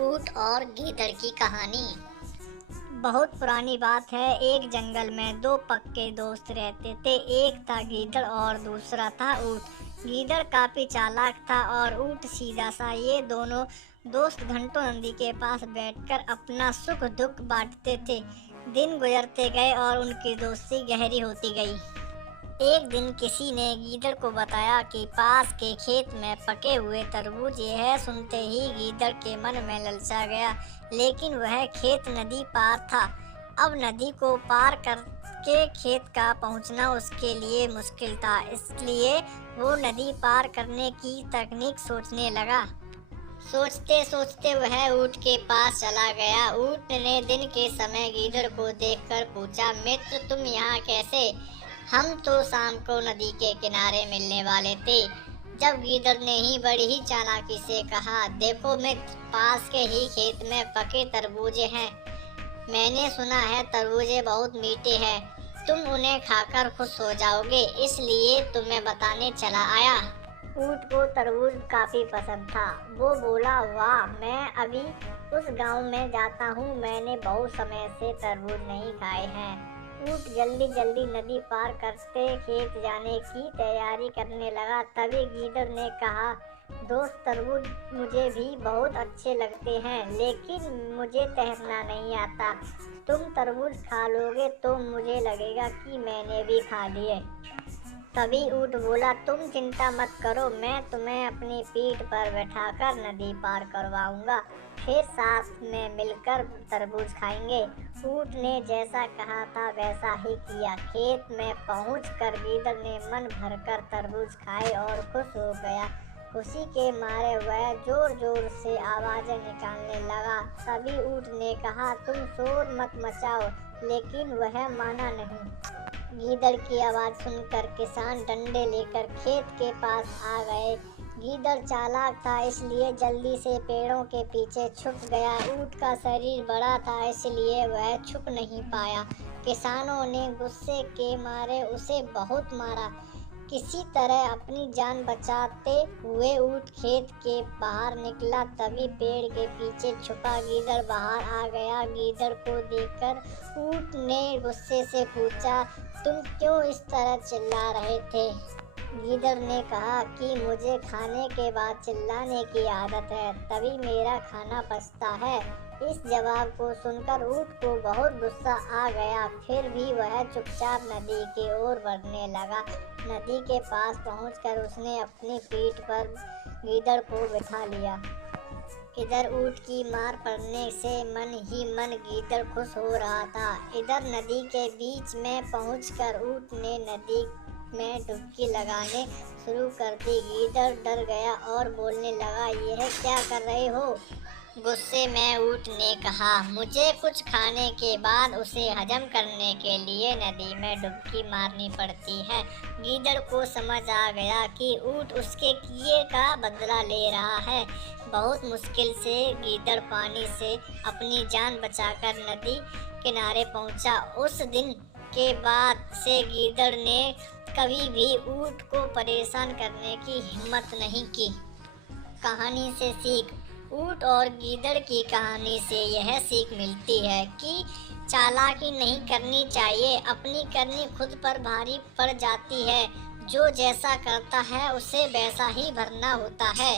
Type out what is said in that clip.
ऊंट और गीदड़ की कहानी। बहुत पुरानी बात है। एक जंगल में दो पक्के दोस्त रहते थे। एक था गीदड़ और दूसरा था ऊंट। गीदड़ काफी चालाक था और ऊंट सीधा सा। ये दोनों दोस्त घंटों नदी के पास बैठकर अपना सुख दुख बांटते थे। दिन गुजरते गए और उनकी दोस्ती गहरी होती गई। एक दिन किसी ने गीदड़ को बताया कि पास के खेत में पके हुए तरबूज। यह सुनते ही गीदड़ के मन में ललचा गया, लेकिन वह खेत नदी पार था। अब नदी को पार करके खेत का पहुंचना उसके लिए मुश्किल था, इसलिए वो नदी पार करने की तकनीक सोचने लगा। सोचते सोचते वह ऊंट के पास चला गया। ऊंट ने दिन के समय गीदड़ को देखकर पूछा, मित्र तुम यहाँ कैसे? हम तो शाम को नदी के किनारे मिलने वाले थे। जब गीदड़ ने ही बड़ी ही चालाकी से कहा, देखो मित्र, पास के ही खेत में पके तरबूजे हैं। मैंने सुना है तरबूजे बहुत मीठे हैं, तुम उन्हें खाकर खुश हो जाओगे, इसलिए तुम्हें बताने चला आया। ऊंट को तरबूज काफी पसंद था। वो बोला, वाह, मैं अभी उस गांव में जाता हूँ, मैंने बहुत समय से तरबूज नहीं खाए हैं। ऊंट जल्दी जल्दी नदी पार करते खेत जाने की तैयारी करने लगा। तभी गीदड़ ने कहा, दोस्त, तरबूज मुझे भी बहुत अच्छे लगते हैं, लेकिन मुझे तैरना नहीं आता। तुम तरबूज खा लोगे तो मुझे लगेगा कि मैंने भी खा लिए। तभी ऊंट बोला, तुम चिंता मत करो, मैं तुम्हें अपनी पीठ पर बैठाकर नदी पार करवाऊंगा, फिर साथ में मिलकर तरबूज खाएंगे। ऊंट ने जैसा कहा था वैसा ही किया। खेत में पहुंचकर गीदड़ ने मन भरकर तरबूज खाए और खुश हो गया। खुशी के मारे वह जोर जोर से आवाजें निकालने लगा। तभी ऊंट ने कहा, तुम शोर मत मचाओ, लेकिन वह माना नहीं। गीदड़ की आवाज़ सुनकर किसान डंडे लेकर खेत के पास आ गए। गीदड़ चालाक था, इसलिए जल्दी से पेड़ों के पीछे छुप गया। ऊंट का शरीर बड़ा था, इसलिए वह छुप नहीं पाया। किसानों ने गुस्से के मारे उसे बहुत मारा। किसी तरह अपनी जान बचाते हुए ऊंट खेत के बाहर निकला। तभी पेड़ के पीछे छुपा गीदड़ बाहर आ गया। गीदड़ को देखकर ऊंट ने गुस्से से पूछा, तुम क्यों इस तरह चिल्ला रहे थे? गीदड़ ने कहा कि मुझे खाने के बाद चिल्लाने की आदत है, तभी मेरा खाना पचता है। इस जवाब को सुनकर ऊंट को बहुत गुस्सा आ गया, फिर भी वह चुपचाप नदी की ओर बढ़ने लगा। नदी के पास पहुंचकर उसने अपनी पीठ पर गीदड़ को बिठा लिया। इधर ऊंट की मार पड़ने से मन ही मन गीदड़ खुश हो रहा था। इधर नदी के बीच में पहुंचकर ऊंट ने नदी में डुबकी लगाने शुरू कर दी। गीदड़ डर गया और बोलने लगा, यह क्या कर रहे हो? गुस्से में ऊंट ने कहा, मुझे कुछ खाने के बाद उसे हजम करने के लिए नदी में डुबकी मारनी पड़ती है। गीदड़ को समझ आ गया कि ऊंट उसके किए का बदला ले रहा है। बहुत मुश्किल से गीदड़ पानी से अपनी जान बचाकर नदी किनारे पहुंचा। उस दिन के बाद से गीदड़ ने कभी भी ऊंट को परेशान करने की हिम्मत नहीं की। कहानी से सीख। ऊंट और गीदड़ की कहानी से यह सीख मिलती है कि चालाकी नहीं करनी चाहिए, अपनी करनी खुद पर भारी पड़ जाती है। जो जैसा करता है उसे वैसा ही भरना होता है।